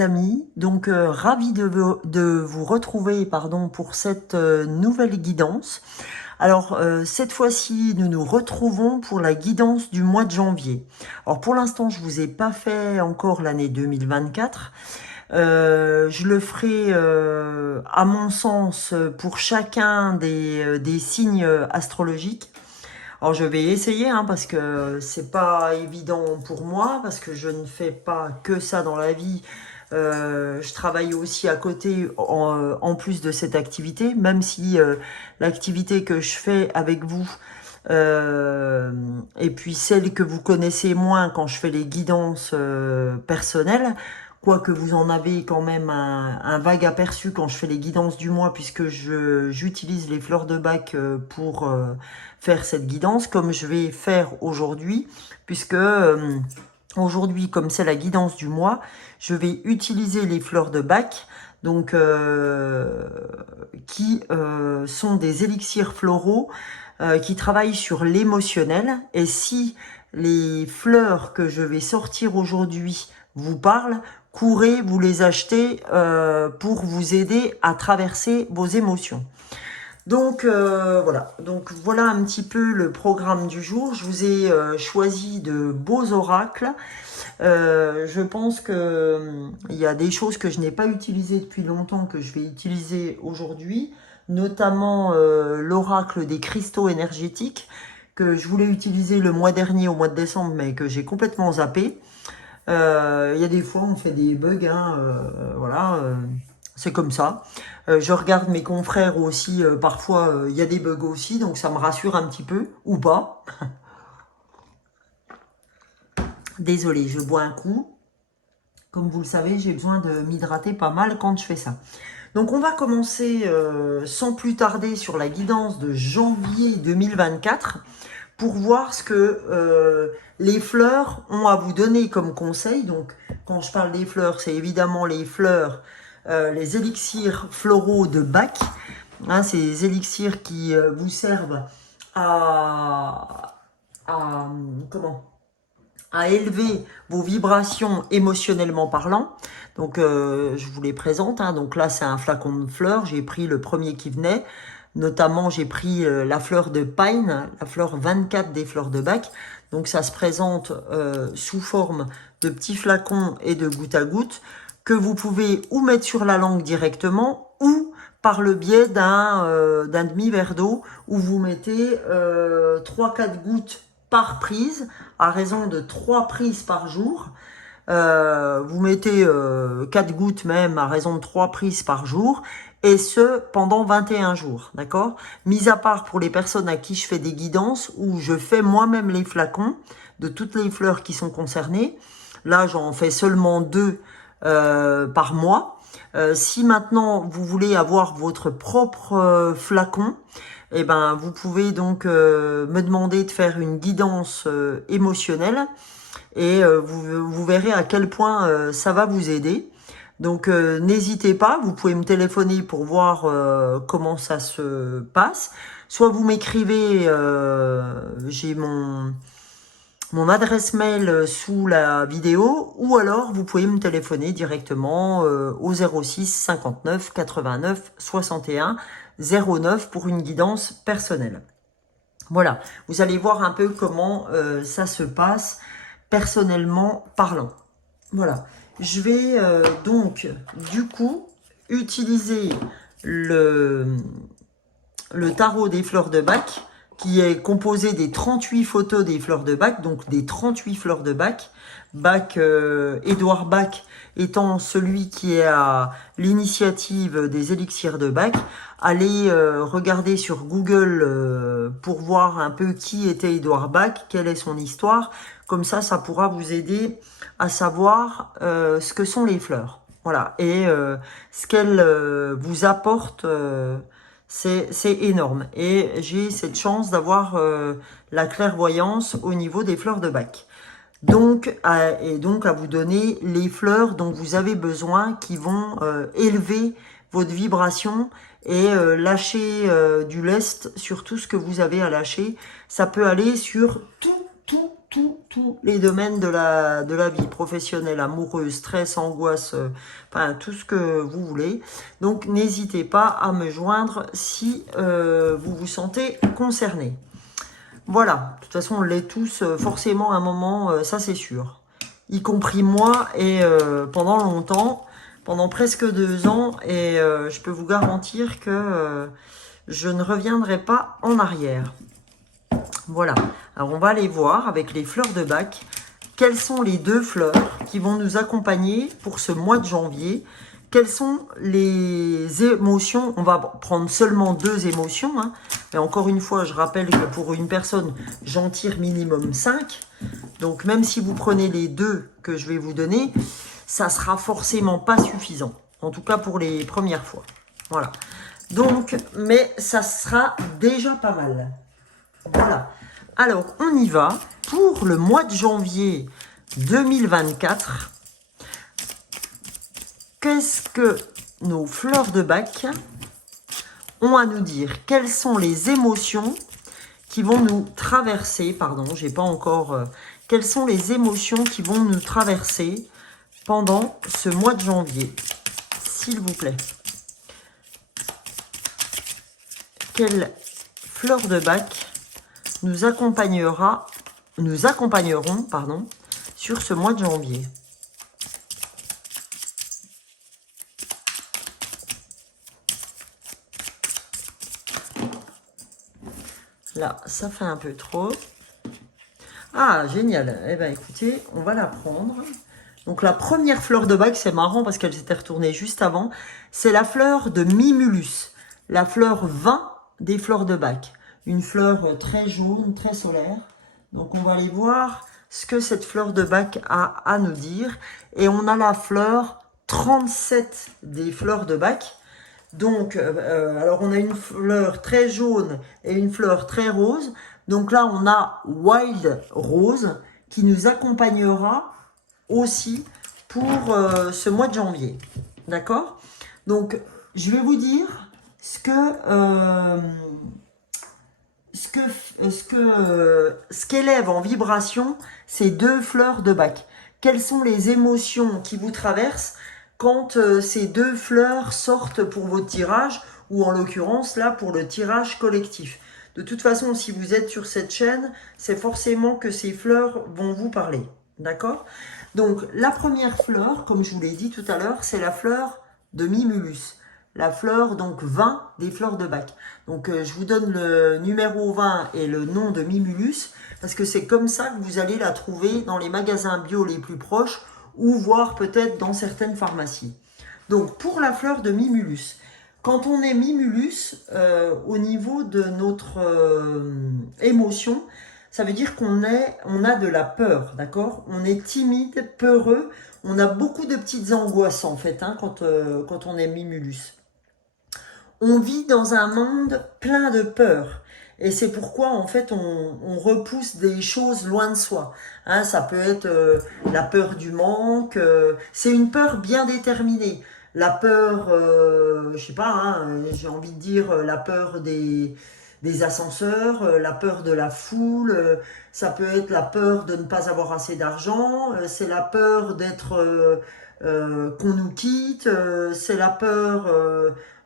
les amis, donc ravi de vous retrouver pour cette nouvelle guidance. Alors cette fois-ci nous nous retrouvons pour la guidance du mois de janvier. Alors pour l'instant je vous ai pas fait encore l'année 2024. Je le ferai à mon sens pour chacun des signes astrologiques. Alors je vais essayer parce que c'est pas évident pour moi parce que je ne fais pas que ça dans la vie. Je travaille aussi à côté en plus de cette activité, même si l'activité que je fais avec vous et puis celle que vous connaissez moins quand je fais les guidances personnelles, quoique vous en avez quand même un vague aperçu quand je fais les guidances du mois, puisque j'utilise les fleurs de bac pour faire cette guidance, comme je vais faire aujourd'hui, puisque aujourd'hui, comme c'est la guidance du mois, je vais utiliser les fleurs de bac, donc qui sont des élixirs floraux qui travaillent sur l'émotionnel. Et si les fleurs que je vais sortir aujourd'hui vous parlent, courez vous les acheter pour vous aider à traverser vos émotions. Donc voilà un petit peu le programme du jour. Je vous ai choisi de beaux oracles. Je pense que il y a des choses que je n'ai pas utilisées depuis longtemps que je vais utiliser aujourd'hui, notamment l'oracle des cristaux énergétiques que je voulais utiliser le mois dernier au mois de décembre, mais que j'ai complètement zappé. Il y a des fois on fait des bugs, c'est comme ça. Je regarde mes confrères aussi, parfois il y a des bugs aussi, donc ça me rassure un petit peu, ou pas. Désolée, je bois un coup. Comme vous le savez, j'ai besoin de m'hydrater pas mal quand je fais ça. Donc on va commencer sans plus tarder sur la guidance de janvier 2024 pour voir ce que les fleurs ont à vous donner comme conseil. Donc quand je parle des fleurs, c'est évidemment les fleurs, les élixirs floraux de Bach. Ces élixirs qui vous servent à élever vos vibrations émotionnellement parlant. Donc je vous les présente. Donc là c'est un flacon de fleurs. J'ai pris le premier qui venait. Notamment j'ai pris la fleur de Pine, la fleur 24 des fleurs de Bach. Donc ça se présente sous forme de petits flacons et de goutte à goutte que vous pouvez ou mettre sur la langue directement ou par le biais d'un demi-verre d'eau où vous mettez 3-4 gouttes par prise, à raison de 3 prises par jour. Vous mettez 4 gouttes même à raison de 3 prises par jour, et ce pendant 21 jours, d'accord? Mis à part pour les personnes à qui je fais des guidances, où je fais moi-même les flacons de toutes les fleurs qui sont concernées. Là, j'en fais seulement 2 par mois. Si maintenant vous voulez avoir votre propre flacon, eh ben, vous pouvez donc me demander de faire une guidance émotionnelle et vous verrez à quel point ça va vous aider. Donc n'hésitez pas, vous pouvez me téléphoner pour voir comment ça se passe. Soit vous m'écrivez, j'ai mon adresse mail sous la vidéo, ou alors vous pouvez me téléphoner directement au 06 59 89 61 09 pour une guidance personnelle. Voilà, vous allez voir un peu comment ça se passe personnellement parlant. Voilà, je vais donc du coup utiliser le tarot des fleurs de Bach, qui est composé des 38 photos des fleurs de Bach, donc des 38 fleurs de Bach. Édouard Bach étant celui qui est à l'initiative des élixirs de Bach. Allez regarder sur Google pour voir un peu qui était Édouard Bach, quelle est son histoire. Comme ça, ça pourra vous aider à savoir ce que sont les fleurs. Voilà, et ce qu'elles vous apportent. C'est énorme, et j'ai cette chance d'avoir la clairvoyance au niveau des fleurs de Bach. Donc à vous donner les fleurs dont vous avez besoin, qui vont élever votre vibration et lâcher du lest sur tout ce que vous avez à lâcher. Ça peut aller sur tout tous les domaines de la vie professionnelle, amoureuse, stress, angoisse, enfin tout ce que vous voulez. Donc n'hésitez pas à me joindre si vous vous sentez concerné. Voilà, de toute façon on l'est tous forcément à un moment, ça c'est sûr. Y compris moi et pendant longtemps, pendant presque 2 ans, et je peux vous garantir que je ne reviendrai pas en arrière. Voilà, alors on va aller voir avec les fleurs de Bach, quelles sont les 2 fleurs qui vont nous accompagner pour ce mois de janvier. Quelles sont les émotions? On va prendre seulement 2 émotions, hein. Mais encore une fois, je rappelle que pour une personne, j'en tire minimum 5. Donc même si vous prenez les 2 que je vais vous donner, ça sera forcément pas suffisant. En tout cas pour les premières fois. Voilà. Donc, mais ça sera déjà pas mal. Voilà. Alors, on y va. Pour le mois de janvier 2024, qu'est-ce que nos fleurs de Bach ont à nous dire? Quelles sont les émotions qui vont nous traverser? Pardon, j'ai pas encore... quelles sont les émotions qui vont nous traverser pendant ce mois de janvier? S'il vous plaît. Quelles fleurs de Bach nous accompagneront, pardon, sur ce mois de janvier? Là, ça fait un peu trop. Ah, génial. Eh bien, écoutez, on va la prendre. Donc, la première fleur de Bach, c'est marrant parce qu'elle s'était retournée juste avant. C'est la fleur de Mimulus. La fleur 20 des fleurs de Bach. Une fleur très jaune, très solaire. Donc, on va aller voir ce que cette fleur de Bach a à nous dire. Et on a la fleur 37 des fleurs de Bach. Donc, alors on a une fleur très jaune et une fleur très rose. Donc là, on a Wild Rose qui nous accompagnera aussi pour ce mois de janvier. D'accord? Donc, je vais vous dire ce qu'élève en vibration ces 2 fleurs de Bach. Quelles sont les émotions qui vous traversent quand ces 2 fleurs sortent pour votre tirage, ou en l'occurrence là pour le tirage collectif. De toute façon, si vous êtes sur cette chaîne, c'est forcément que ces fleurs vont vous parler. D'accord? Donc la première fleur, comme je vous l'ai dit tout à l'heure, c'est la fleur de Mimulus. La fleur donc 20 des fleurs de Bach. Donc je vous donne le numéro 20 et le nom de Mimulus, parce que c'est comme ça que vous allez la trouver dans les magasins bio les plus proches, ou voir peut-être dans certaines pharmacies. Donc pour la fleur de Mimulus, quand on est Mimulus, au niveau de notre émotion, ça veut dire on a de la peur, d'accord? On est timide, peureux, on a beaucoup de petites angoisses en fait, hein, quand on est Mimulus. On vit dans un monde plein de peur. Et c'est pourquoi, en fait, on repousse des choses loin de soi. Hein, ça peut être la peur du manque. C'est une peur bien déterminée. La peur, je sais pas, hein, j'ai envie de dire la peur des ascenseurs, la peur de la foule. Ça peut être la peur de ne pas avoir assez d'argent. C'est la peur d'être qu'on nous quitte. C'est la peur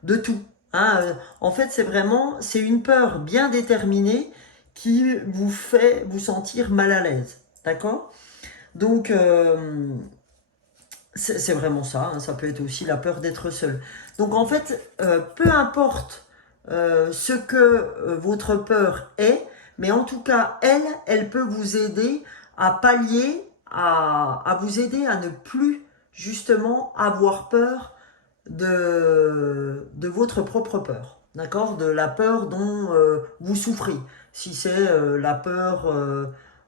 de tout. Hein, en fait, c'est une peur bien déterminée qui vous fait vous sentir mal à l'aise. D'accord? Donc, c'est vraiment ça. Hein, ça peut être aussi la peur d'être seul. Donc, en fait, peu importe ce que votre peur est, mais en tout cas, elle peut vous aider à pallier, à vous aider à ne plus justement avoir peur de votre propre peur, d'accord? De la peur dont vous souffrez. Si c'est la peur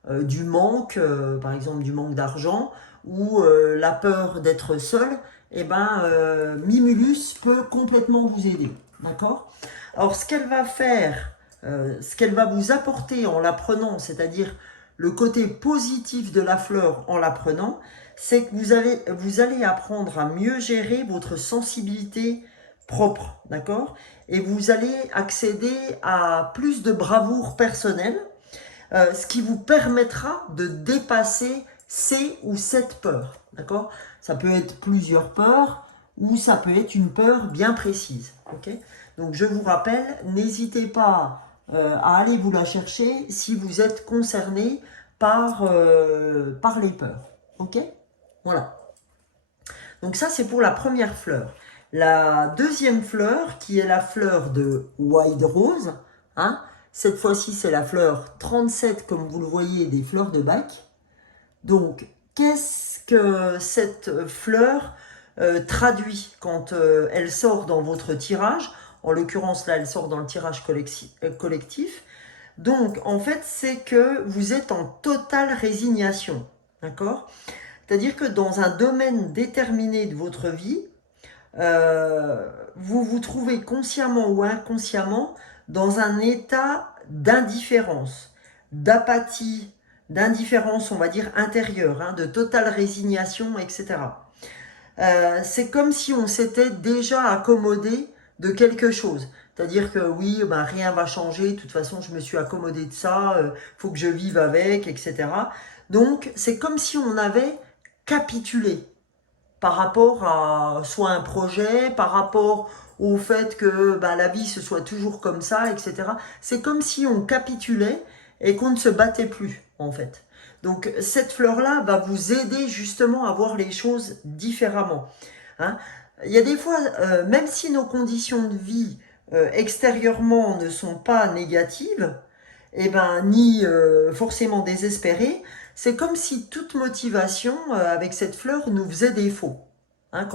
du manque, par exemple du manque d'argent, ou la peur d'être seul, eh ben, Mimulus peut complètement vous aider, d'accord? Alors, ce qu'elle va faire, ce qu'elle va vous apporter en la prenant, c'est-à-dire le côté positif de la fleur en la prenant, c'est que vous allez apprendre à mieux gérer votre sensibilité propre, d'accord? Et vous allez accéder à plus de bravoure personnelle, ce qui vous permettra de dépasser ces ou cette peur. D'accord? Ça peut être plusieurs peurs ou ça peut être une peur bien précise. Ok? Donc je vous rappelle, n'hésitez pas à aller vous la chercher si vous êtes concerné par les peurs. Ok? Voilà. Donc ça, c'est pour la première fleur. La deuxième fleur, qui est la fleur de Wild Rose, hein, cette fois-ci, c'est la fleur 37, comme vous le voyez, des fleurs de bac. Donc, qu'est-ce que cette fleur traduit quand elle sort dans votre tirage? En l'occurrence, là, elle sort dans le tirage collectif. Donc, en fait, c'est que vous êtes en totale résignation. D'accord? C'est-à-dire que dans un domaine déterminé de votre vie, vous vous trouvez consciemment ou inconsciemment dans un état d'indifférence, d'apathie, d'indifférence, on va dire, intérieure, hein, de totale résignation, etc. C'est comme si on s'était déjà accommodé de quelque chose. C'est-à-dire que oui, ben, rien va changer, de toute façon je me suis accommodé de ça, faut que je vive avec, etc. Donc c'est comme si on avait capitulé par rapport à soit un projet, par rapport au fait que bah, la vie ce soit toujours comme ça, etc. C'est comme si on capitulait et qu'on ne se battait plus, en fait. Donc cette fleur-là va vous aider justement à voir les choses différemment. Hein. Il y a des fois, même si nos conditions de vie extérieurement ne sont pas négatives, eh ben, ni forcément désespérées, c'est comme si toute motivation avec cette fleur nous faisait défaut. Hein,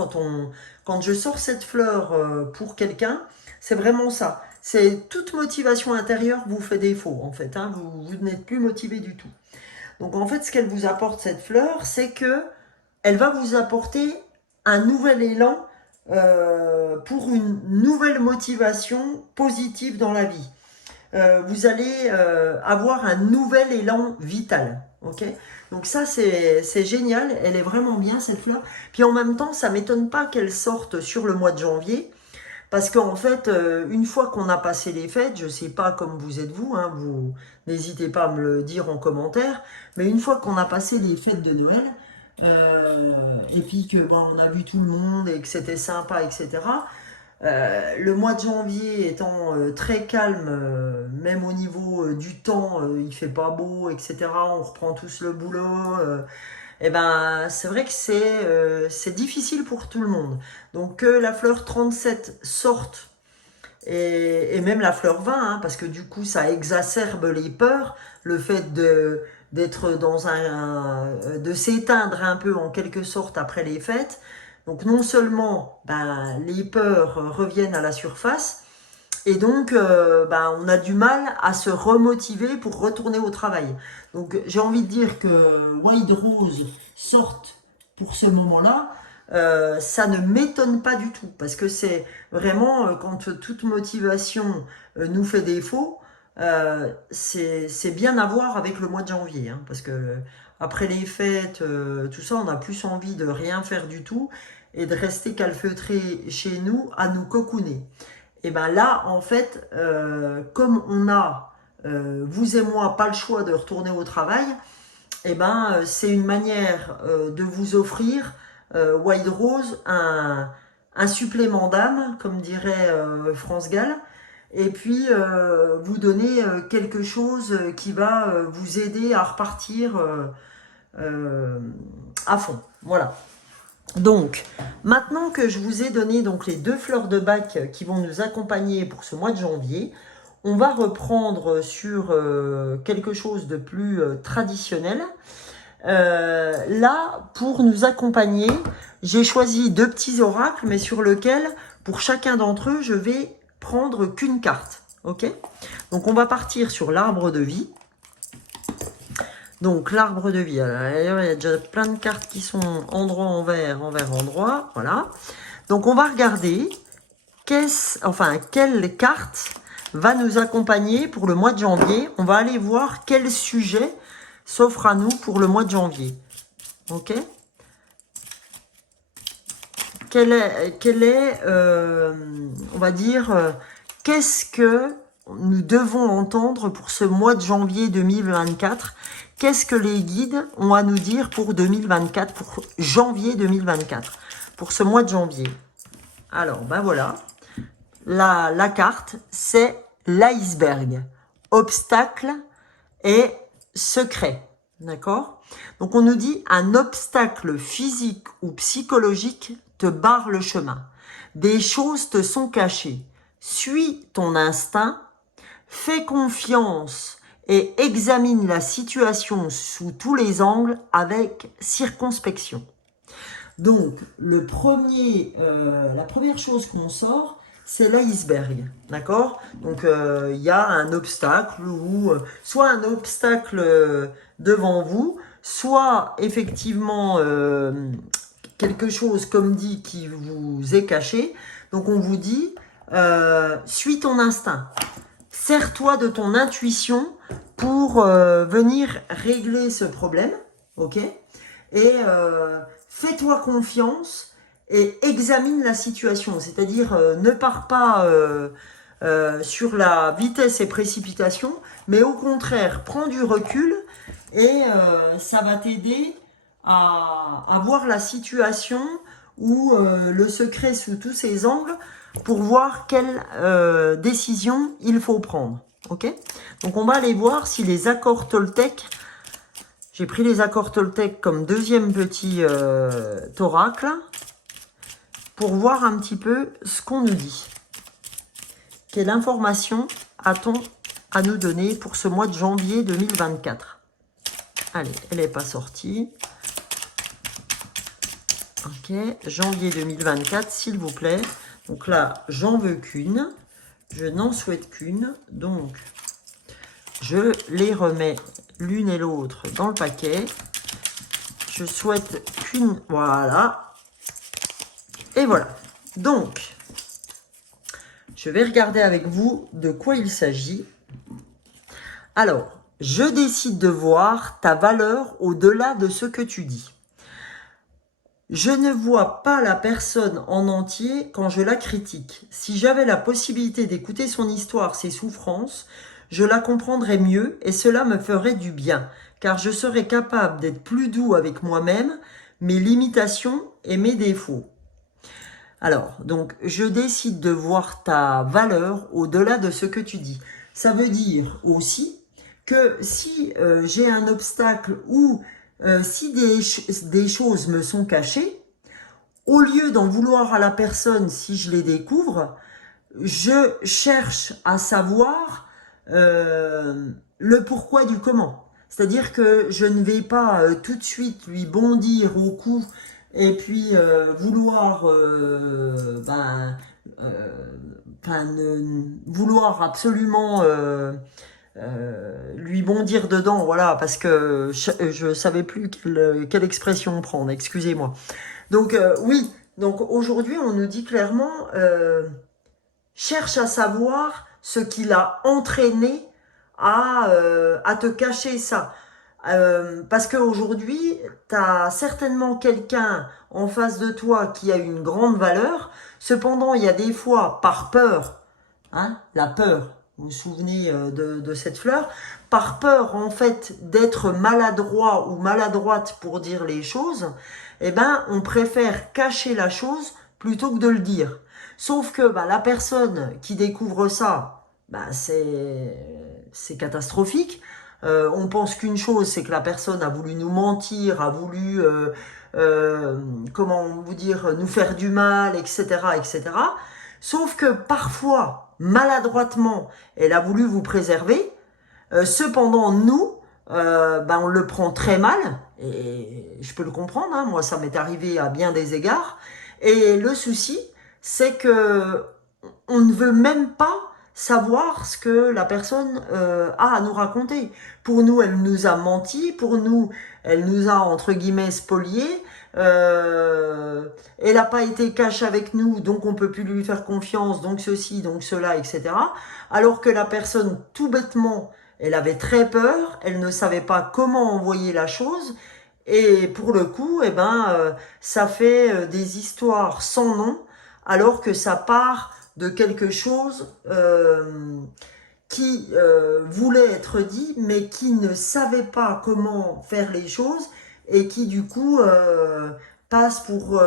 quand je sors cette fleur pour quelqu'un, c'est vraiment ça. C'est toute motivation intérieure vous fait défaut en fait. Hein, vous n'êtes plus motivé du tout. Donc en fait, ce qu'elle vous apporte cette fleur, c'est que elle va vous apporter un nouvel élan pour une nouvelle motivation positive dans la vie. Vous allez avoir un nouvel élan vital. Ok? Donc ça, c'est génial. Elle est vraiment bien, cette fleur. Puis en même temps, ça m'étonne pas qu'elle sorte sur le mois de janvier. Parce qu'en fait, une fois qu'on a passé les fêtes, je sais pas comme vous êtes vous, hein, vous n'hésitez pas à me le dire en commentaire, mais une fois qu'on a passé les fêtes de Noël, et puis que bon, on a vu tout le monde et que c'était sympa, etc. Le mois de janvier étant très calme, même au niveau du temps, il fait pas beau, etc. On reprend tous le boulot. Et ben, c'est vrai que c'est difficile pour tout le monde. Donc que la fleur 37 sorte et même la fleur 20, hein, parce que du coup ça exacerbe les peurs, le fait d'être dans de s'éteindre un peu en quelque sorte après les fêtes. Donc non seulement ben, les peurs reviennent à la surface, et donc ben, on a du mal à se remotiver pour retourner au travail. Donc j'ai envie de dire que Wild Rose sorte pour ce moment-là, ça ne m'étonne pas du tout, parce que c'est vraiment quand toute motivation nous fait défaut, c'est bien à voir avec le mois de janvier, hein, parce que après les fêtes, tout ça, on a plus envie de rien faire du tout et de rester calfeutré chez nous à nous cocooner. Et ben là, en fait, comme on a, vous et moi, pas le choix de retourner au travail, et ben c'est une manière de vous offrir, Wild Rose, un supplément d'âme, comme dirait France Gall, et puis vous donner quelque chose qui va vous aider à repartir euh, à fond. Voilà. Donc, maintenant que je vous ai donné donc les deux fleurs de bac qui vont nous accompagner pour ce mois de janvier, on va reprendre sur quelque chose de plus traditionnel. Là, pour nous accompagner, j'ai choisi deux petits oracles, mais sur lesquels, pour chacun d'entre eux, je vais prendre qu'une carte. Ok? Donc, on va partir sur l'arbre de vie. Donc, l'arbre de vie. Alors, il y a déjà plein de cartes qui sont endroit, envers, envers, endroit. Voilà. Donc, on va regarder quelle carte va nous accompagner pour le mois de janvier. On va aller voir quel sujet s'offre à nous pour le mois de janvier. Ok? Quel est on va dire, qu'est-ce que nous devons entendre pour ce mois de janvier 2024? Qu'est-ce que les guides ont à nous dire pour 2024, pour janvier 2024, pour ce mois de janvier? Alors, ben voilà, la carte, c'est l'iceberg, obstacle et secret, d'accord? Donc, on nous dit un obstacle physique ou psychologique te barre le chemin. Des choses te sont cachées. Suis ton instinct, fais confiance et examine la situation sous tous les angles avec circonspection. Donc, la première chose qu'on sort, c'est l'iceberg, d'accord? Donc, il y a un obstacle, ou soit un obstacle devant vous, soit effectivement quelque chose, comme dit, qui vous est caché. Donc, on vous dit, suis ton instinct. Sers-toi de ton intuition pour venir régler ce problème, ok? Et fais-toi confiance et examine la situation. C'est-à-dire, ne pars pas sur la vitesse et précipitation, mais au contraire, prends du recul et ça va t'aider à voir la situation ou le secret sous tous ses angles pour voir quelle décision il faut prendre. Ok? Donc on va aller voir si les accords Toltec, j'ai pris les accords Toltec comme deuxième petit oracle pour voir un petit peu ce qu'on nous dit. Quelle information a-t-on à nous donner pour ce mois de janvier 2024? Allez, elle n'est pas sortie. Ok, janvier 2024, s'il vous plaît. Donc là, j'en veux qu'une. Je n'en souhaite qu'une. Donc, je les remets l'une et l'autre dans le paquet. Je souhaite qu'une. Voilà. Et voilà. Donc, je vais regarder avec vous de quoi il s'agit. Alors, je décide de voir ta valeur au-delà de ce que tu dis. Je ne vois pas la personne en entier quand je la critique. Si j'avais la possibilité d'écouter son histoire, ses souffrances, je la comprendrais mieux et cela me ferait du bien, car je serais capable d'être plus doux avec moi-même, mes limitations et mes défauts. Alors, donc, je décide de voir ta valeur au-delà de ce que tu dis. Ça veut dire aussi que si j'ai un obstacle ou si des choses me sont cachées, au lieu d'en vouloir à la personne si je les découvre, je cherche à savoir le pourquoi du comment. C'est-à-dire que je ne vais pas tout de suite lui bondir au cou et puis vouloir vouloir absolument lui bondir dedans, voilà, parce que je savais plus quelle expression prendre, excusez-moi. Donc oui, donc aujourd'hui on nous dit clairement, cherche à savoir ce qui l'a entraîné à te cacher ça. Parce qu'aujourd'hui, tu as certainement quelqu'un en face de toi qui a une grande valeur. Cependant, il y a des fois, par peur, hein, la peur, vous vous souvenez de cette fleur, par peur en fait d'être maladroit ou maladroite pour dire les choses, eh ben, on préfère cacher la chose plutôt que de le dire. Sauf que la personne qui découvre ça, c'est catastrophique. On pense qu'une chose, c'est que la personne a voulu nous mentir, a voulu, comment vous dire, nous faire du mal, etc., etc. Sauf que parfois, maladroitement, elle a voulu vous préserver. Cependant, nous, on le prend très mal, et je peux le comprendre, hein, moi ça m'est arrivé à bien des égards. Et le souci, c'est que on ne veut même pas savoir ce que la personne a à nous raconter. Pour nous, elle nous a menti, pour nous, elle nous a, entre guillemets, spoliés. Elle n'a pas été cash avec nous, donc on peut plus lui faire confiance, donc ceci, donc cela, etc. Alors que la personne, tout bêtement, elle avait très peur, elle ne savait pas comment envoyer la chose, et pour le coup, ça fait des histoires sans nom, alors que ça part de quelque chose qui voulait être dit, mais qui ne savait pas comment faire les choses et qui du coup passe pour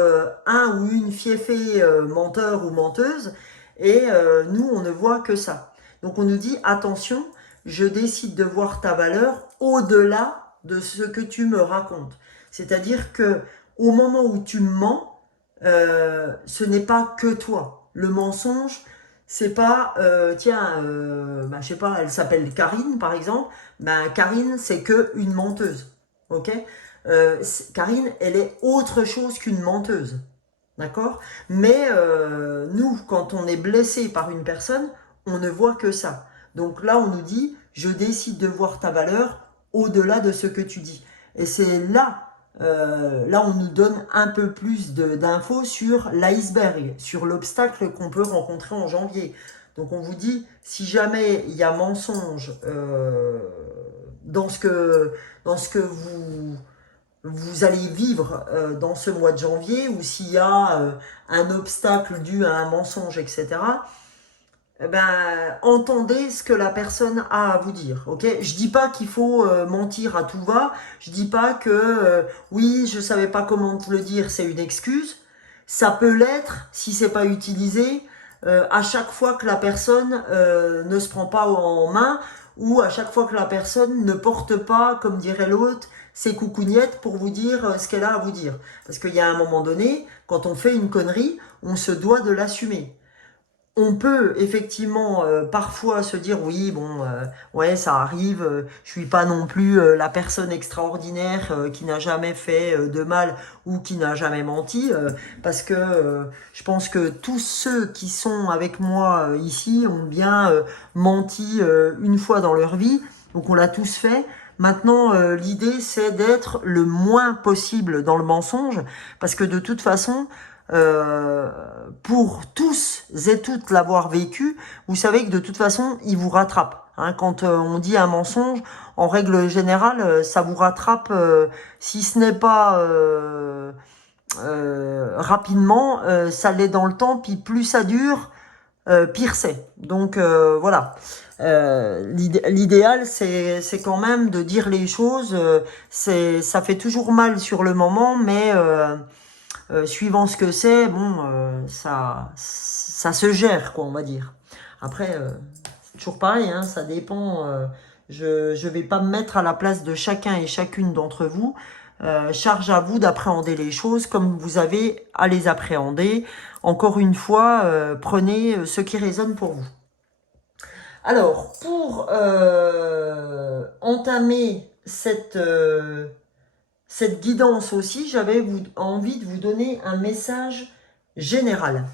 un ou une fiefée menteur ou menteuse et nous on ne voit que ça. Donc on nous dit attention, je décide de voir ta valeur au-delà de ce que tu me racontes. C'est-à-dire que au moment où tu mens, ce n'est pas que toi. Le mensonge, c'est pas, je sais pas, elle s'appelle Karine par exemple. Ben Karine, c'est que une menteuse, ok. Karine, elle est autre chose qu'une menteuse, d'accord. Mais nous, quand on est blessé par une personne, on ne voit que ça. Donc là, on nous dit, je décide de voir ta valeur au-delà de ce que tu dis. Et c'est là, là, on nous donne un peu plus d'infos sur l'iceberg, sur l'obstacle qu'on peut rencontrer en janvier. Donc on vous dit, si jamais il y a mensonge dans ce que vous allez vivre dans ce mois de janvier, ou s'il y a un obstacle dû à un mensonge, etc., eh ben, entendez ce que la personne a à vous dire, ok. Je dis pas qu'il faut mentir à tout va, je dis pas que oui, je savais pas comment te le dire, c'est une excuse. Ça peut l'être si c'est pas utilisé à chaque fois que la personne ne se prend pas en main, ou à chaque fois que la personne ne porte pas, comme dirait l'autre, ses coucougnettes pour vous dire ce qu'elle a à vous dire. Parce qu'il y a un moment donné, quand on fait une connerie, on se doit de l'assumer. On peut effectivement parfois se dire oui bon ouais ça arrive, je suis pas non plus la personne extraordinaire qui n'a jamais fait de mal ou qui n'a jamais menti, parce que je pense que tous ceux qui sont avec moi ici ont bien menti une fois dans leur vie, donc on l'a tous fait. Maintenant, l'idée, c'est d'être le moins possible dans le mensonge, parce que de toute façon, pour tous et toutes l'avoir vécu, vous savez que de toute façon, il vous rattrape. Hein, quand on dit un mensonge, en règle générale, ça vous rattrape, si ce n'est pas rapidement, ça l'est dans le temps, puis plus ça dure, pire c'est. Donc voilà. L'idéal, c'est quand même de dire les choses. Ça fait toujours mal sur le moment, mais suivant ce que c'est, bon, ça se gère, quoi, on va dire. Après, c'est toujours pareil, hein, ça dépend. Je vais pas me mettre à la place de chacun et chacune d'entre vous. Charge à vous d'appréhender les choses comme vous avez à les appréhender. Encore une fois, prenez ce qui résonne pour vous. Alors, pour entamer cette guidance aussi, j'avais envie de vous donner un message général.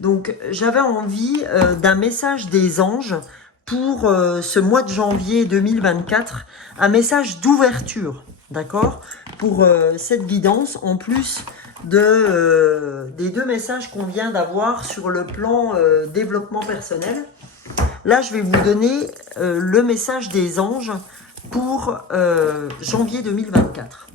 Donc, j'avais envie d'un message des anges pour ce mois de janvier 2024, un message d'ouverture, d'accord, pour cette guidance, en plus des deux messages qu'on vient d'avoir sur le plan développement personnel. Là, je vais vous donner le message des anges pour janvier 2024.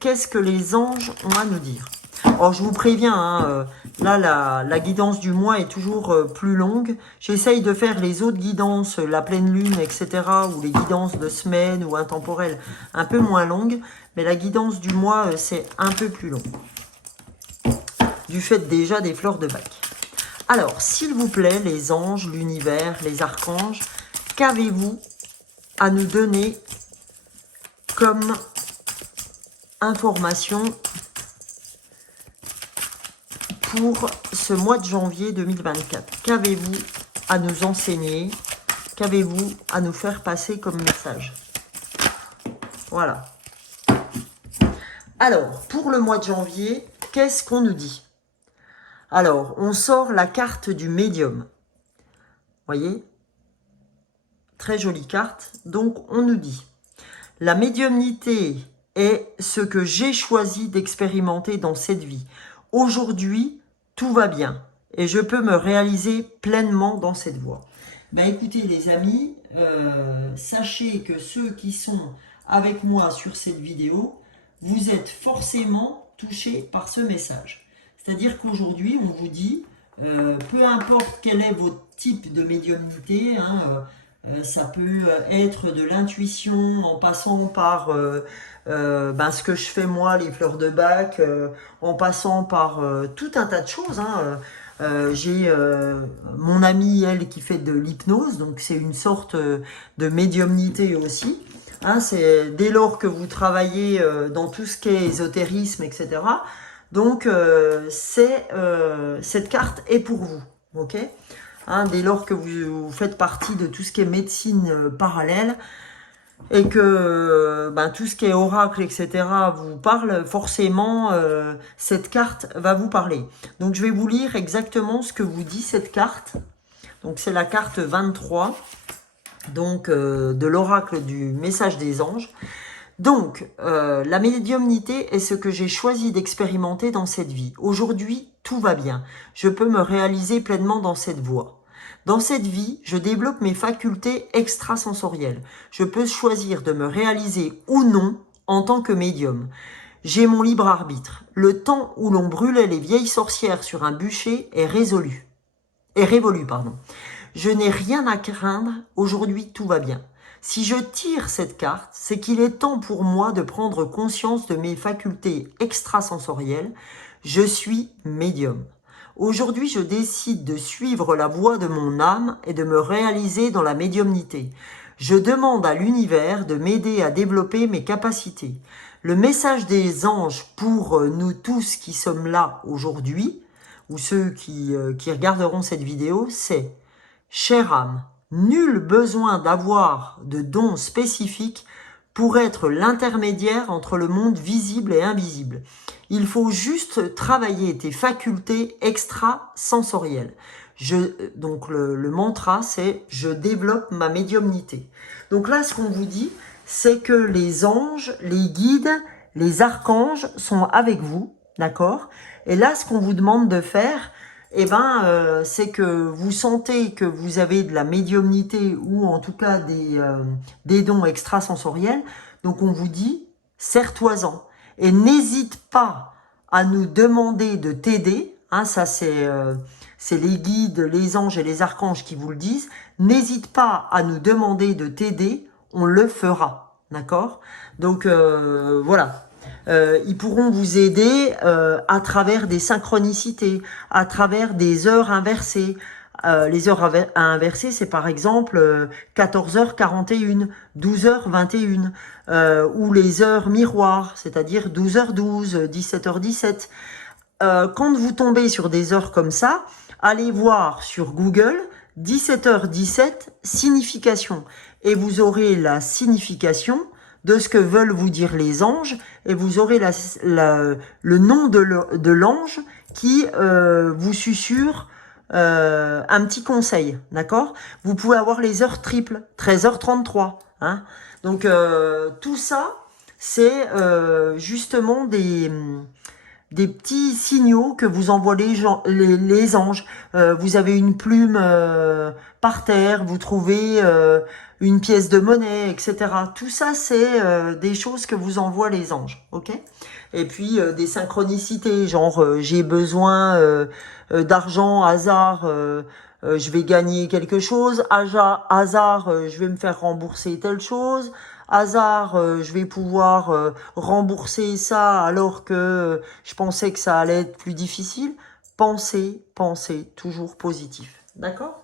Qu'est-ce que les anges ont à nous dire? Alors, je vous préviens, hein, là, la guidance du mois est toujours plus longue. J'essaye de faire les autres guidances, la pleine lune, etc., ou les guidances de semaine ou intemporelles, un peu moins longues. Mais la guidance du mois, c'est un peu plus long. Du fait déjà des fleurs de bac. Alors, s'il vous plaît, les anges, l'univers, les archanges, qu'avez-vous à nous donner comme information pour ce mois de janvier 2024? Qu'avez-vous à nous enseigner? Qu'avez-vous à nous faire passer comme message? Voilà. Alors, pour le mois de janvier, qu'est-ce qu'on nous dit? Alors, on sort la carte du médium. Voyez? Très jolie carte. Donc, on nous dit, la médiumnité est ce que j'ai choisi d'expérimenter dans cette vie. Aujourd'hui, tout va bien et je peux me réaliser pleinement dans cette voie. Ben écoutez les amis, sachez que ceux qui sont avec moi sur cette vidéo, vous êtes forcément touchés par ce message. C'est-à-dire qu'aujourd'hui, on vous dit, peu importe quel est votre type de médiumnité, hein, Ça peut être de l'intuition en passant par ce que je fais moi, les fleurs de bac, en passant par tout un tas de choses. Hein. J'ai mon amie, elle, qui fait de l'hypnose, donc c'est une sorte de médiumnité aussi. Hein, c'est dès lors que vous travaillez dans tout ce qui est ésotérisme, etc. Donc cette carte est pour vous, ok? Hein, dès lors que vous faites partie de tout ce qui est médecine parallèle et que tout ce qui est oracle, etc., vous parle, forcément, cette carte va vous parler. Donc, je vais vous lire exactement ce que vous dit cette carte. Donc, c'est la carte 23, donc, de l'oracle du message des anges. Donc, la médiumnité est ce que j'ai choisi d'expérimenter dans cette vie. Aujourd'hui, tout va bien. Je peux me réaliser pleinement dans cette voie. Dans cette vie, je développe mes facultés extrasensorielles. Je peux choisir de me réaliser ou non en tant que médium. J'ai mon libre arbitre. Le temps où l'on brûlait les vieilles sorcières sur un bûcher est révolu, pardon. Je n'ai rien à craindre. Aujourd'hui, tout va bien. Si je tire cette carte, c'est qu'il est temps pour moi de prendre conscience de mes facultés extrasensorielles. Je suis médium. Aujourd'hui, je décide de suivre la voie de mon âme et de me réaliser dans la médiumnité. Je demande à l'univers de m'aider à développer mes capacités. Le message des anges pour nous tous qui sommes là aujourd'hui, ou ceux qui regarderont cette vidéo, c'est « Chère âme, nul besoin d'avoir de dons spécifiques pour être l'intermédiaire entre le monde visible et invisible. Il faut juste travailler tes facultés extrasensorielles. Donc le mantra, c'est « Je développe ma médiumnité ». Donc là, ce qu'on vous dit, c'est que les anges, les guides, les archanges sont avec vous, d'accord? Et là, ce qu'on vous demande de faire, c'est que vous sentez que vous avez de la médiumnité ou en tout cas des dons extrasensoriels. Donc on vous dit, serre-toi-en. Et n'hésite pas à nous demander de t'aider. Hein, ça c'est les guides, les anges et les archanges qui vous le disent. N'hésite pas à nous demander de t'aider, on le fera. D'accord? Donc voilà. Ils pourront vous aider à travers des synchronicités, à travers des heures inversées. Les heures inversées, c'est par exemple 14h41, 12h21, ou les heures miroirs, c'est-à-dire 12h12, 17h17. Quand vous tombez sur des heures comme ça, allez voir sur Google 17h17 signification et vous aurez la signification de ce que veulent vous dire les anges et vous aurez le nom de l'ange qui vous susurre un petit conseil, d'accord? Vous pouvez avoir les heures triples, 13h33, hein? Donc tout ça, c'est justement des petits signaux que vous envoient les anges. Vous avez une plume par terre, vous trouvez une pièce de monnaie, etc. Tout ça, c'est des choses que vous envoient les anges, ok? Et puis des synchronicités, genre j'ai besoin d'argent, hasard, je vais gagner quelque chose, hasard, je vais me faire rembourser telle chose, hasard, je vais pouvoir rembourser ça alors que je pensais que ça allait être plus difficile. Pensez toujours positif. D'accord?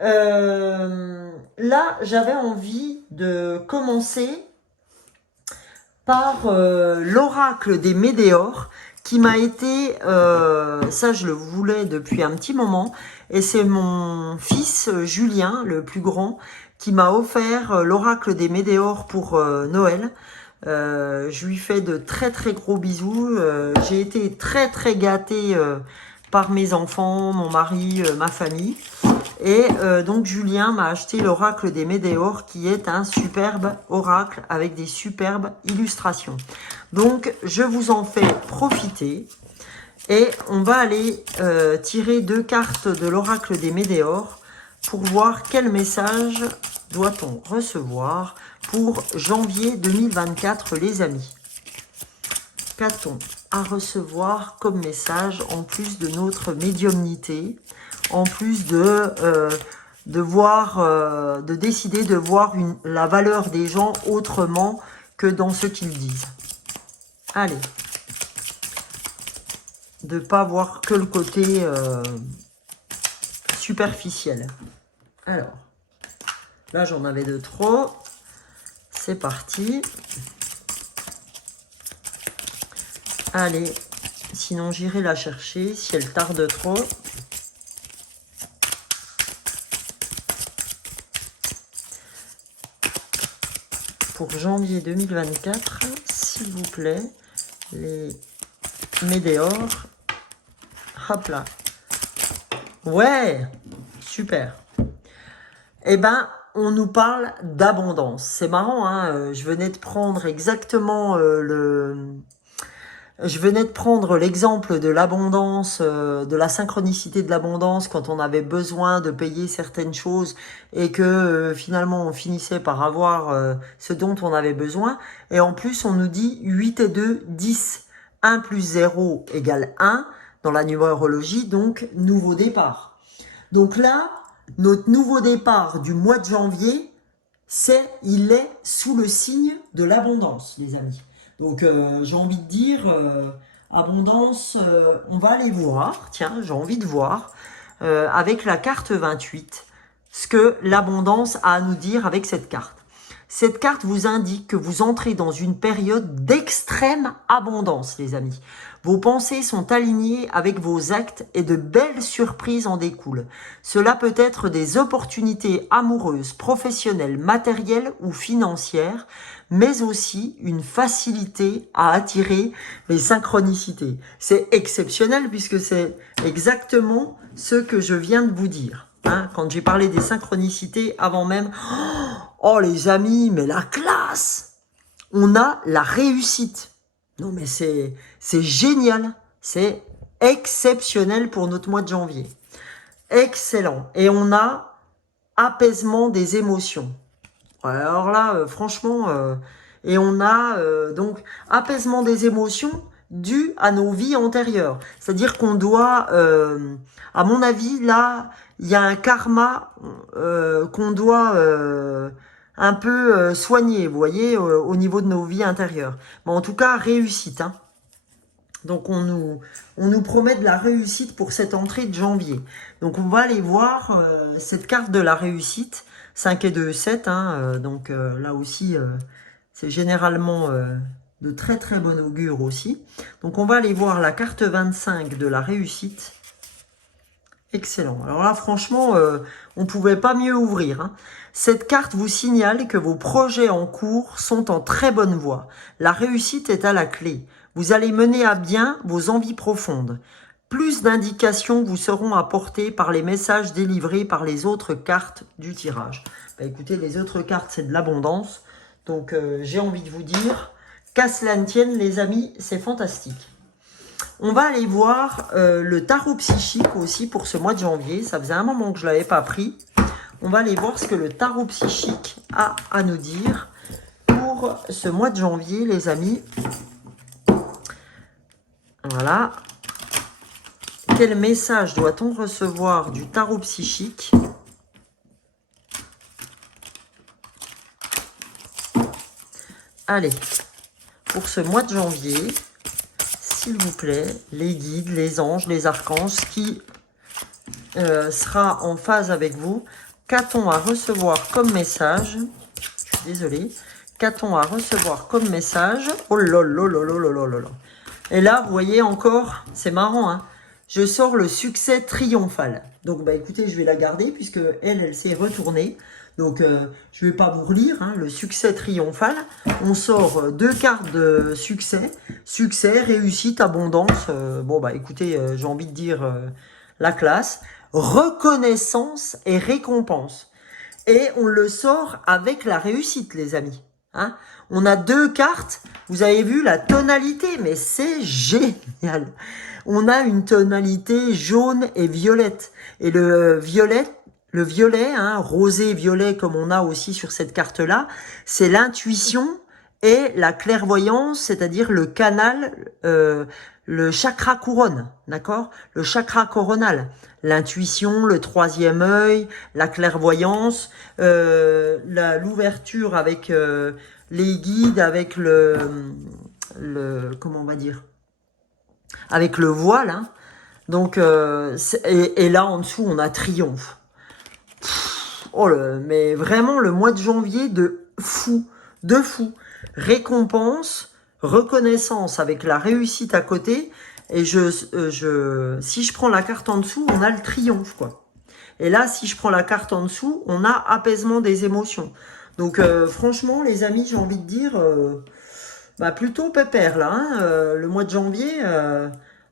Là, j'avais envie de commencer par l'oracle des météores qui m'a été, ça je le voulais depuis un petit moment, et c'est mon fils Julien, le plus grand, qui m'a offert l'oracle des météores pour Noël. Je lui fais de très très gros bisous. J'ai été très très gâtée par mes enfants, mon mari, ma famille. Et donc Julien m'a acheté l'oracle des météores qui est un superbe oracle avec des superbes illustrations. Donc je vous en fais profiter et on va aller tirer 2 cartes de l'oracle des météores pour voir quel message doit-on recevoir pour janvier 2024 les amis. Qu'a-t-on à recevoir comme message en plus de notre médiumnité, en plus de voir, de décider de voir la valeur des gens autrement que dans ce qu'ils disent. Allez. De pas voir que le côté superficiel. Alors, là j'en avais de trop. C'est parti. Allez, sinon j'irai la chercher si elle tarde trop. Pour janvier 2024, s'il vous plaît, les météores. Hop là. Ouais, super. Eh ben, on nous parle d'abondance. C'est marrant, hein, je venais de prendre exactement Je venais de prendre l'exemple de l'abondance, de la synchronicité de l'abondance quand on avait besoin de payer certaines choses et que finalement on finissait par avoir ce dont on avait besoin. Et en plus, on nous dit 8 et 2, 10. 1 plus 0 égale 1 dans la numérologie, donc nouveau départ. Donc là, notre nouveau départ du mois de janvier, il est sous le signe de l'abondance, les amis. Donc j'ai envie de dire, abondance, on va aller voir, tiens, j'ai envie de voir, avec la carte 28, ce que l'abondance a à nous dire avec cette carte. Cette carte vous indique que vous entrez dans une période d'extrême abondance, les amis. Vos pensées sont alignées avec vos actes et de belles surprises en découlent. Cela peut être des opportunités amoureuses, professionnelles, matérielles ou financières, mais aussi une facilité à attirer les synchronicités. C'est exceptionnel puisque c'est exactement ce que je viens de vous dire. Hein, quand j'ai parlé des synchronicités avant même... Oh les amis, mais la classe! On a la réussite. Non mais c'est génial. C'est exceptionnel pour notre mois de janvier. Excellent. Et on a apaisement des émotions. Alors là, franchement, et on a donc apaisement des émotions dû à nos vies antérieures. C'est-à-dire qu'on doit, à mon avis, là, il y a un karma qu'on doit un peu soigner, vous voyez, au niveau de nos vies intérieures. Mais en tout cas, réussite. Hein. Donc on nous promet de la réussite pour cette entrée de janvier. Donc on va aller voir cette carte de la réussite. 5 et 2, 7. Hein, donc là aussi, c'est généralement de très très bon augure aussi. Donc on va aller voir la carte 25 de la réussite. Excellent. Alors là, franchement, on ne pouvait pas mieux ouvrir. Hein. Cette carte vous signale que vos projets en cours sont en très bonne voie. La réussite est à la clé. Vous allez mener à bien vos envies profondes. Plus d'indications vous seront apportées par les messages délivrés par les autres cartes du tirage. Bah, écoutez, les autres cartes, c'est de l'abondance. Donc, j'ai envie de vous dire, qu'à cela ne tienne, les amis, c'est fantastique. On va aller voir le tarot psychique aussi pour ce mois de janvier. Ça faisait un moment que je ne l'avais pas pris. On va aller voir ce que le tarot psychique a à nous dire pour ce mois de janvier, les amis. Voilà. Quel message doit-on recevoir du tarot psychique? Allez, pour ce mois de janvier, s'il vous plaît, les guides, les anges, les archanges, qui sera en phase avec vous. Qu'a-t-on à recevoir comme message? Je suis désolée. Qu'a-t-on à recevoir comme message? Oh là là là là là là là. Et là, vous voyez encore, c'est marrant, hein, je sors le succès triomphal. Donc, bah écoutez, je vais la garder puisque elle s'est retournée. Donc, je ne vais pas vous relire, hein, le succès triomphal. On sort 2 cartes de succès. Succès, réussite, abondance. Bon, bah écoutez, j'ai envie de dire la classe. Reconnaissance et récompense. Et on le sort avec la réussite, les amis. Hein, on a 2 cartes. Vous avez vu la tonalité, mais c'est génial. On a une tonalité jaune et violette. Et le violet, hein, rosé, violet, comme on a aussi sur cette carte-là, c'est l'intuition et la clairvoyance, c'est-à-dire le canal, le chakra couronne, d'accord? Le chakra coronal, l'intuition, le troisième œil, la clairvoyance, l'ouverture avec les guides, avec comment on va dire, avec le voile, hein. Donc, et là en dessous, on a triomphe. Oh, mais vraiment le mois de janvier de fou, de fou. Récompense, reconnaissance avec la réussite à côté. Et si je prends la carte en dessous, on a le triomphe, quoi. Et là, si je prends la carte en dessous, on a apaisement des émotions. Donc, franchement, les amis, j'ai envie de dire, bah, plutôt pépère, là. Hein, le mois de janvier,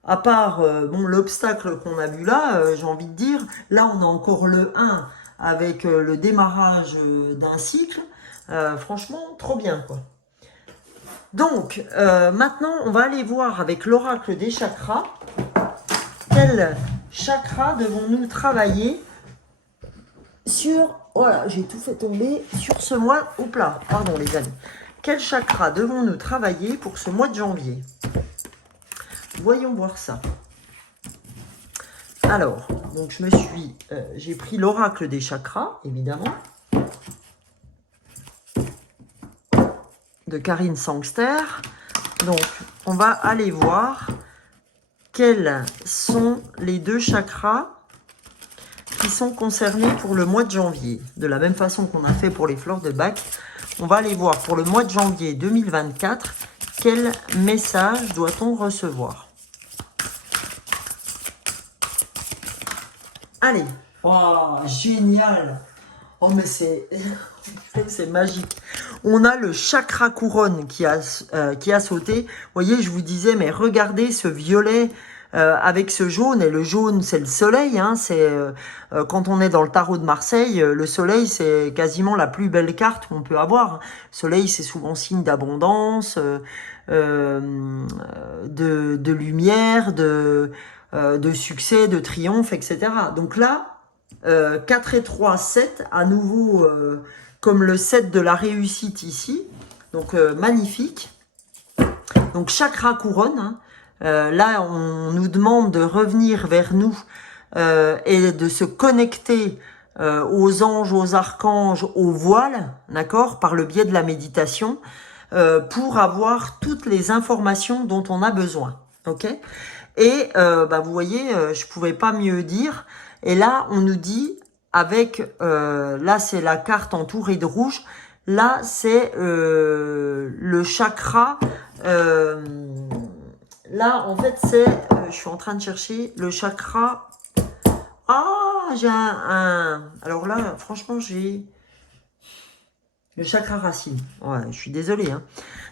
à part bon, l'obstacle qu'on a vu là, j'ai envie de dire, là, on a encore le 1 avec le démarrage d'un cycle. Franchement, trop bien, quoi. Donc, maintenant, on va aller voir avec l'oracle des chakras. Quels chakras devons-nous travailler sur... Voilà, j'ai tout fait tomber sur ce mois... Hop là, pardon les amis. Quels chakras devons-nous travailler pour ce mois de janvier? Voyons voir ça. Alors, donc j'ai pris l'oracle des chakras, évidemment, de Karine Sangster. Donc, on va aller voir quels sont les 2 chakras qui sont concernés pour le mois de janvier. De la même façon qu'on a fait pour les fleurs de Bach, on va aller voir pour le mois de janvier 2024, quel message doit-on recevoir? Allez, oh, génial. Oh, mais c'est magique. On a le chakra couronne qui a sauté. Vous voyez, je vous disais, mais regardez ce violet avec ce jaune. Et le jaune, c'est le soleil. Hein, quand on est dans le tarot de Marseille, le soleil, c'est quasiment la plus belle carte qu'on peut avoir. Le soleil, c'est souvent signe d'abondance, de lumière, de succès, de triomphe, etc. Donc là, 4 et 3, 7, à nouveau comme le 7 de la réussite ici. Donc magnifique. Donc chakra couronne. Hein. Là, on nous demande de revenir vers nous et de se connecter aux anges, aux archanges, aux voiles, d'accord, par le biais de la méditation, pour avoir toutes les informations dont on a besoin. Ok. Et bah, vous voyez, je pouvais pas mieux dire. Et là, on nous dit, avec, là c'est la carte entourée de rouge, là c'est le chakra, là en fait c'est, je suis en train de chercher le chakra, j'ai alors là franchement j'ai le chakra racine, ouais, je suis désolée, hein.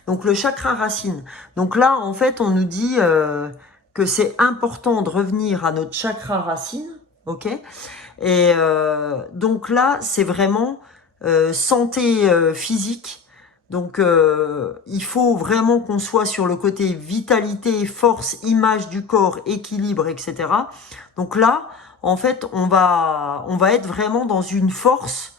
Donc le chakra racine, donc là en fait on nous dit que c'est important de revenir à notre chakra racine, ok? Et donc là, c'est vraiment santé physique. Donc il faut vraiment qu'on soit sur le côté vitalité, force, image du corps, équilibre, etc. Donc là, en fait, on va être vraiment dans une force,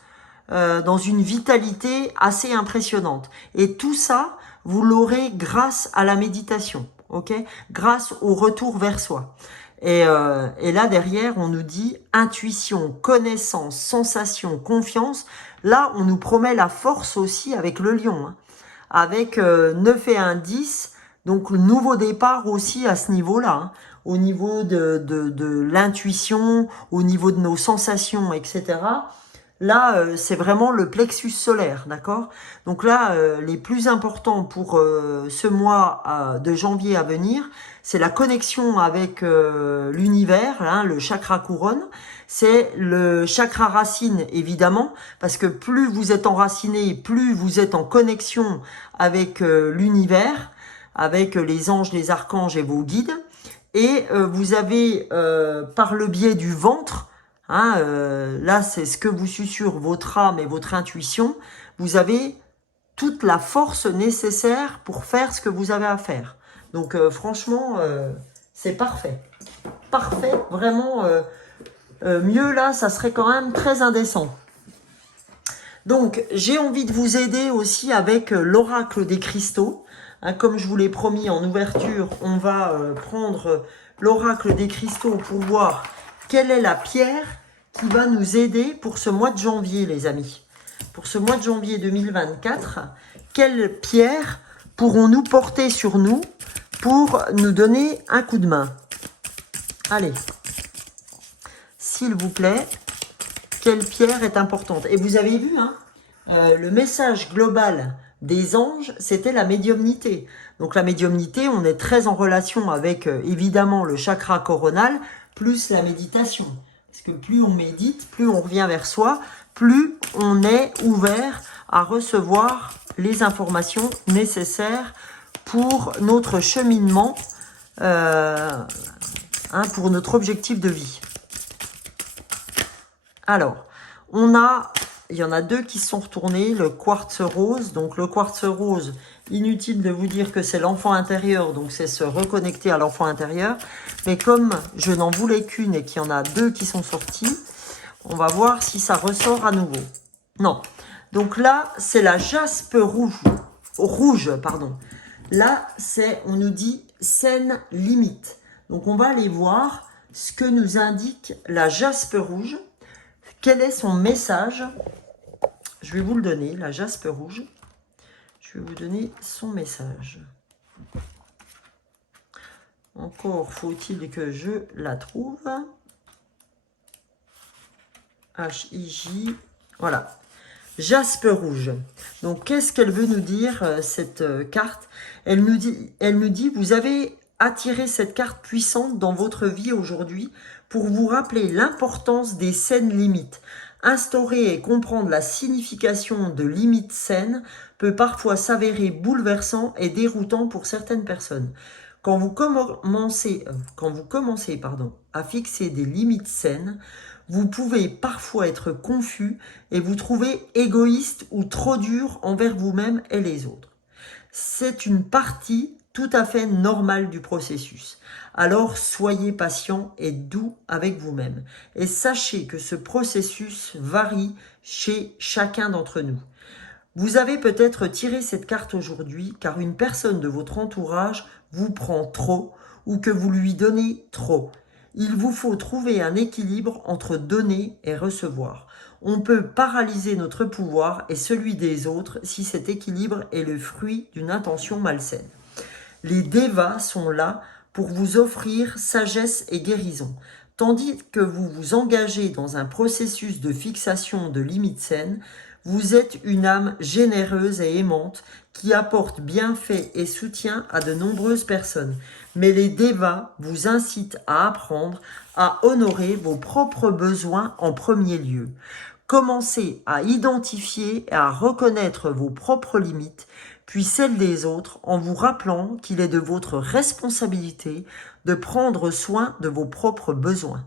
dans une vitalité assez impressionnante. Et tout ça, vous l'aurez grâce à la méditation, ok? Grâce au retour vers soi. Et là, derrière, on nous dit intuition, connaissance, sensation, confiance. Là, on nous promet la force aussi avec le lion. Hein. Avec 9 et 1, 10. Donc, le nouveau départ aussi à ce niveau-là. Hein. Au niveau de l'intuition, au niveau de nos sensations, etc. Là, c'est vraiment le plexus solaire, d'accord? Donc là, les plus importants pour ce mois de janvier à venir, c'est la connexion avec l'univers, hein, le chakra couronne. C'est le chakra racine, évidemment, parce que plus vous êtes enraciné, plus vous êtes en connexion avec l'univers, avec les anges, les archanges et vos guides. Et vous avez, par le biais du ventre, hein, là, c'est ce que vous susurre votre âme et votre intuition. Vous avez toute la force nécessaire pour faire ce que vous avez à faire. Donc, franchement, c'est parfait. Parfait, vraiment. Mieux, là, ça serait quand même très indécent. Donc, j'ai envie de vous aider aussi avec l'oracle des cristaux. Hein, comme je vous l'ai promis en ouverture, on va prendre l'oracle des cristaux pour voir quelle est la pierre qui va nous aider pour ce mois de janvier, les amis. Pour ce mois de janvier 2024, quelles pierres pourrons-nous porter sur nous pour nous donner un coup de main? Allez, s'il vous plaît, quelle pierre est importante? Et vous avez vu, hein, le message global des anges, c'était la médiumnité. Donc la médiumnité, on est très en relation avec, évidemment, le chakra coronal, plus la méditation. Parce que plus on médite, plus on revient vers soi, plus on est ouvert à recevoir les informations nécessaires pour notre cheminement, pour notre objectif de vie. Alors, il y en a deux qui se sont retournés, le quartz rose. Donc le quartz rose, inutile de vous dire que c'est l'enfant intérieur, donc c'est se reconnecter à l'enfant intérieur. Mais comme je n'en voulais qu'une et qu'il y en a deux qui sont sortis, on va voir si ça ressort à nouveau. Non. Donc là, c'est la jaspe rouge, pardon. Là, on nous dit scène limite. Donc on va aller voir ce que nous indique la jaspe rouge. Quel est son message? Je vais vous le donner, la jaspe rouge. Je vais vous donner son message. Encore faut-il que je la trouve. H-I-J. Voilà. Jaspe rouge. Donc, qu'est-ce qu'elle veut nous dire, cette carte? Elle nous dit, vous avez attiré cette carte puissante dans votre vie aujourd'hui pour vous rappeler l'importance des scènes limites. Instaurer et comprendre la signification de limites saines peut parfois s'avérer bouleversant et déroutant pour certaines personnes. Quand vous commencez à fixer des limites saines, vous pouvez parfois être confus et vous trouver égoïste ou trop dur envers vous-même et les autres. C'est une partie tout à fait normale du processus. Alors soyez patient et doux avec vous-même. Et sachez que ce processus varie chez chacun d'entre nous. Vous avez peut-être tiré cette carte aujourd'hui car une personne de votre entourage vous prend trop ou que vous lui donnez trop. Il vous faut trouver un équilibre entre donner et recevoir. On peut paralyser notre pouvoir et celui des autres si cet équilibre est le fruit d'une intention malsaine. Les devas sont là pour vous offrir sagesse et guérison, tandis que vous vous engagez dans un processus de fixation de limites saines. Vous êtes une âme généreuse et aimante qui apporte bienfait et soutien à de nombreuses personnes. Mais les devas vous incitent à apprendre à honorer vos propres besoins en premier lieu. Commencez à identifier et à reconnaître vos propres limites, puis celles des autres, en vous rappelant qu'il est de votre responsabilité de prendre soin de vos propres besoins.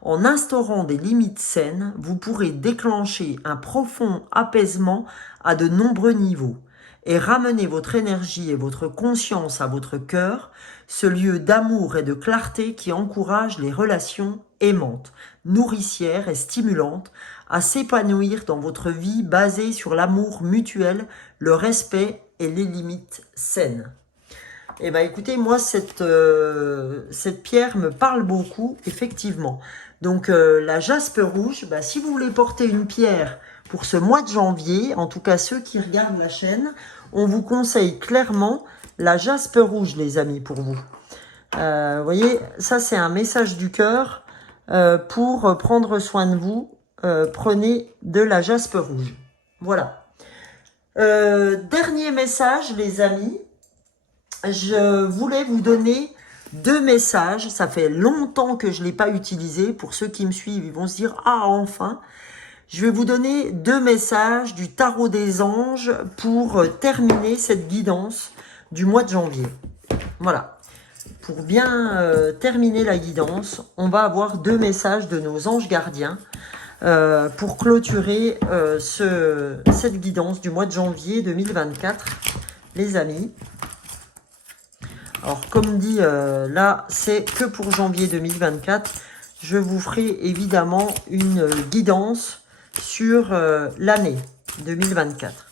En instaurant des limites saines, vous pourrez déclencher un profond apaisement à de nombreux niveaux et ramener votre énergie et votre conscience à votre cœur, ce lieu d'amour et de clarté qui encourage les relations aimantes, nourricières et stimulantes à s'épanouir dans votre vie basée sur l'amour mutuel, le respect et les limites saines. Eh bien, écoutez, moi, cette pierre me parle beaucoup, effectivement. Donc, la jaspe rouge, si vous voulez porter une pierre pour ce mois de janvier, en tout cas ceux qui regardent la chaîne, on vous conseille clairement la jaspe rouge, les amis, pour vous. Vous voyez, ça, c'est un message du cœur pour prendre soin de vous. Prenez de la jaspe rouge. Voilà. Dernier message, les amis. Je voulais vous donner deux messages. Ça fait longtemps que je ne l'ai pas utilisé. Pour ceux qui me suivent, ils vont se dire « Ah, enfin !» Je vais vous donner deux messages du tarot des anges pour terminer cette guidance du mois de janvier. Voilà. Pour bien terminer la guidance, on va avoir deux messages de nos anges gardiens pour clôturer cette guidance du mois de janvier 2024, les amis. Alors, comme dit, là, c'est que pour janvier 2024. Je vous ferai évidemment une guidance sur l'année. 2024.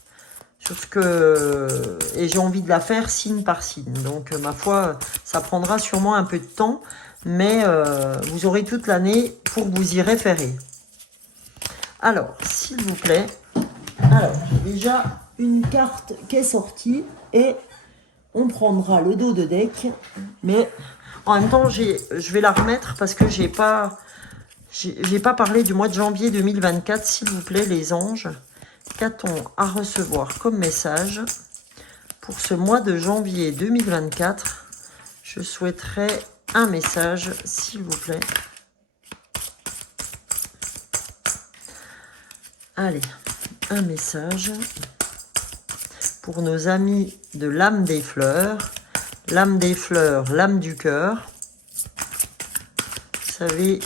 Sur ce que... Et j'ai envie de la faire signe par signe. Donc, ma foi, ça prendra sûrement un peu de temps. Mais vous aurez toute l'année pour vous y référer. Alors, s'il vous plaît. Alors, j'ai déjà une carte qui est sortie. Et on prendra le dos de deck. Mais en même temps, je vais la remettre parce que j'ai pas parlé du mois de janvier 2024. S'il vous plaît, les anges. Qu'a-t-on à recevoir comme message pour ce mois de janvier 2024? Je souhaiterais un message, s'il vous plaît. Allez, un message pour nos amis de l'âme des fleurs. L'âme des fleurs, l'âme du cœur. Vous savez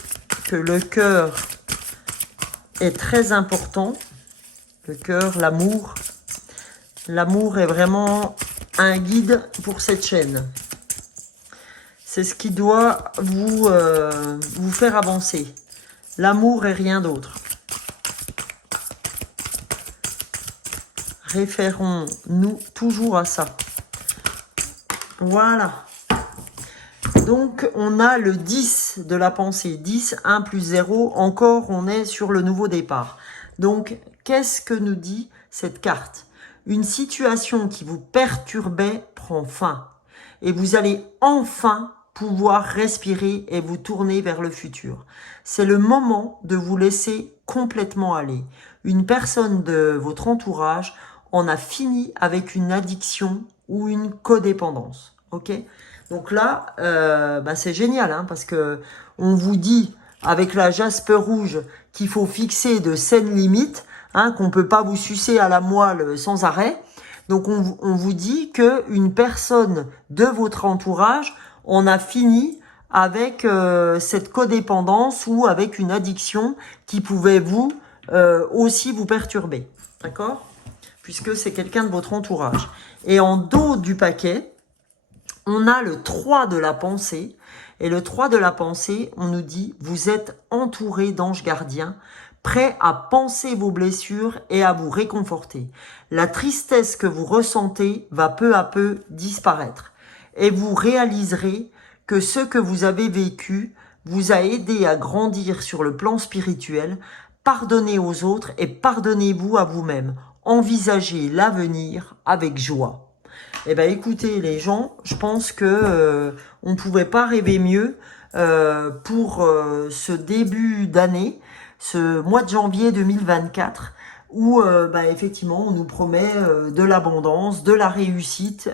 que le cœur est très important. Le cœur, l'amour. L'amour est vraiment un guide pour cette chaîne. C'est ce qui doit vous faire avancer. L'amour et rien d'autre. Référons-nous toujours à ça. Voilà. Donc, on a le 10 de la pensée. 10, 1 plus 0. Encore, on est sur le nouveau départ. Donc, qu'est-ce que nous dit cette carte? Une situation qui vous perturbait prend fin. Et vous allez enfin pouvoir respirer et vous tourner vers le futur. C'est le moment de vous laisser complètement aller. Une personne de votre entourage en a fini avec une addiction ou une codépendance. Ok? Donc là, c'est génial, hein, parce que on vous dit avec la jaspe rouge qu'il faut fixer de saines limites, hein, qu'on peut pas vous sucer à la moelle sans arrêt. Donc on vous dit que une personne de votre entourage en a fini avec cette codépendance ou avec une addiction qui pouvait aussi vous perturber, d'accord? Puisque c'est quelqu'un de votre entourage. Et en dos du paquet, on a le 3 de la pensée. Et le 3 de la pensée, on nous dit, vous êtes entouré d'anges gardiens, prêts à panser vos blessures et à vous réconforter. La tristesse que vous ressentez va peu à peu disparaître. Et vous réaliserez que ce que vous avez vécu vous a aidé à grandir sur le plan spirituel. Pardonnez aux autres et pardonnez-vous à vous-même. Envisagez l'avenir avec joie. Eh ben, écoutez les gens, je pense que on ne pouvait pas rêver mieux pour ce début d'année, ce mois de janvier 2024, où effectivement on nous promet de l'abondance, de la réussite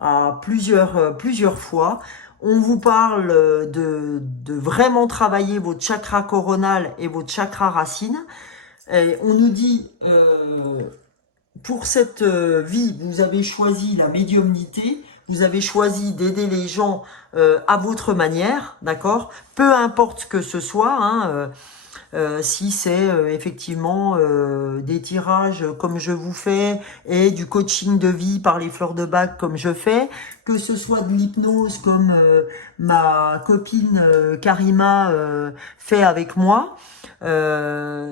à plusieurs fois. On vous parle de vraiment travailler votre chakra coronal et votre chakra racine. Et on nous dit pour cette vie, vous avez choisi la médiumnité, vous avez choisi d'aider les gens à votre manière, d'accord? Peu importe que ce soit, hein, si c'est effectivement des tirages comme je vous fais et du coaching de vie par les fleurs de bac comme je fais, que ce soit de l'hypnose comme ma copine Karima fait avec moi, que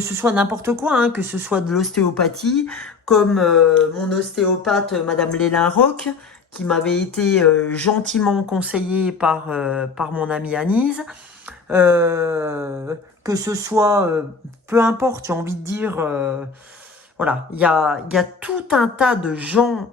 ce soit n'importe quoi, hein, que ce soit de l'ostéopathie, comme mon ostéopathe Madame Lélin Roch, qui m'avait été gentiment conseillée par mon amie Anise, que ce soit, peu importe, j'ai envie de dire, voilà, il y a tout un tas de gens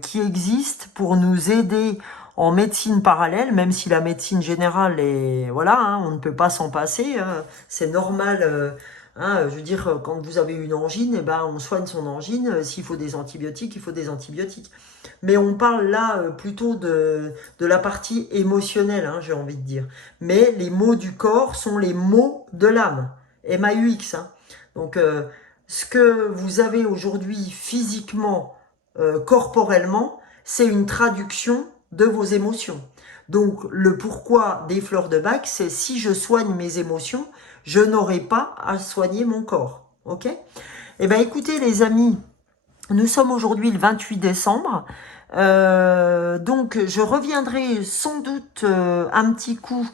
qui existent pour nous aider en médecine parallèle, même si la médecine générale est, voilà, hein, on ne peut pas s'en passer, hein, c'est normal. Hein, je veux dire, quand vous avez une angine, eh ben, on soigne son angine. S'il faut des antibiotiques, il faut des antibiotiques. Mais on parle là plutôt de la partie émotionnelle, hein, j'ai envie de dire. Mais les mots du corps sont les mots de l'âme. MAUX. Hein. Donc, ce que vous avez aujourd'hui physiquement, corporellement, c'est une traduction de vos émotions. Donc, le pourquoi des fleurs de bac, c'est si je soigne mes émotions, je n'aurai pas à soigner mon corps. Ok? Eh bien, écoutez, les amis, nous sommes aujourd'hui le 28 décembre. Donc, je reviendrai sans doute un petit coup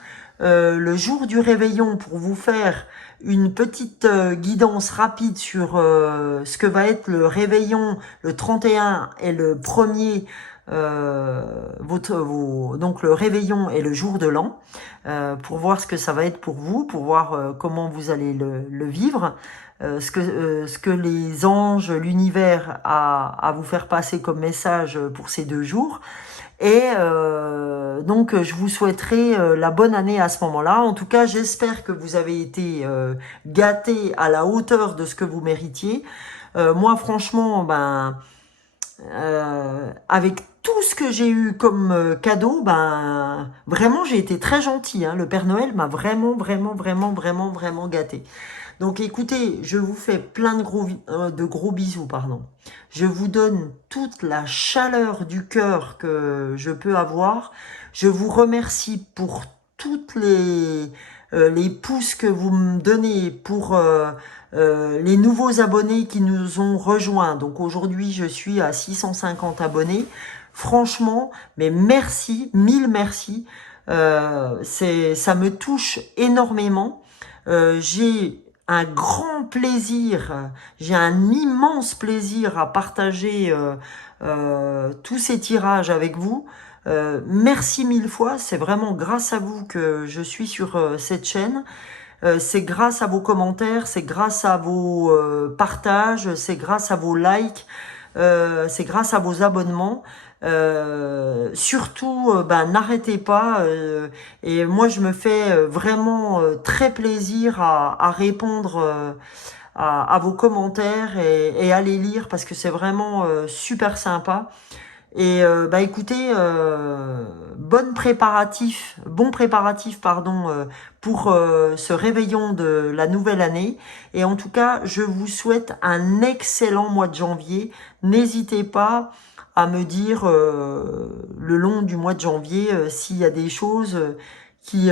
le jour du réveillon pour vous faire une petite guidance rapide sur ce que va être le réveillon le 31 et le premier donc le réveillon et le jour de l'an, pour voir ce que ça va être pour vous, pour voir comment vous allez le vivre, ce que les anges, l'univers a à vous faire passer comme message pour ces 2 jours. Et donc, je vous souhaiterais la bonne année à ce moment-là. En tout cas, j'espère que vous avez été gâtés à la hauteur de ce que vous méritiez. Moi, franchement, avec tout ce que j'ai eu comme cadeau, vraiment, j'ai été très gentille, hein. Le Père Noël m'a vraiment, vraiment, vraiment, vraiment, vraiment gâté. Donc écoutez, je vous fais plein de gros bisous, pardon. Je vous donne toute la chaleur du cœur que je peux avoir. Je vous remercie pour toutes les pouces que vous me donnez, pour les nouveaux abonnés qui nous ont rejoints. Donc aujourd'hui, je suis à 650 abonnés. Franchement, mais merci, mille merci. Ça me touche énormément. J'ai un grand plaisir, j'ai un immense plaisir à partager tous ces tirages avec vous. Merci mille fois, c'est vraiment grâce à vous que je suis sur cette chaîne. C'est grâce à vos commentaires, c'est grâce à vos partages, c'est grâce à vos likes, c'est grâce à vos abonnements. Surtout, n'arrêtez pas. Et moi, je me fais vraiment très plaisir à répondre à vos commentaires et à les lire parce que c'est vraiment super sympa. Et écoutez, bon préparatif pardon pour ce réveillon de la nouvelle année. Et en tout cas, je vous souhaite un excellent mois de janvier. N'hésitez pas à me dire le long du mois de janvier s'il y a des choses qui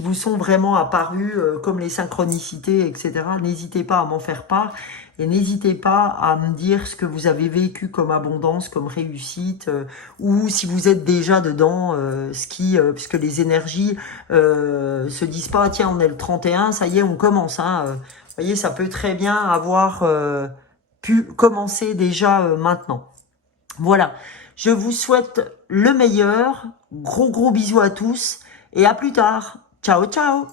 vous sont vraiment apparues, comme les synchronicités, etc. N'hésitez pas à m'en faire part. Et n'hésitez pas à me dire ce que vous avez vécu comme abondance, comme réussite, ou si vous êtes déjà dedans, puisque les énergies se disent pas, tiens, on est le 31, ça y est, on commence. Hein, vous voyez, ça peut très bien avoir pu commencer déjà maintenant. Voilà, je vous souhaite le meilleur, gros bisous à tous, et à plus tard. Ciao, ciao!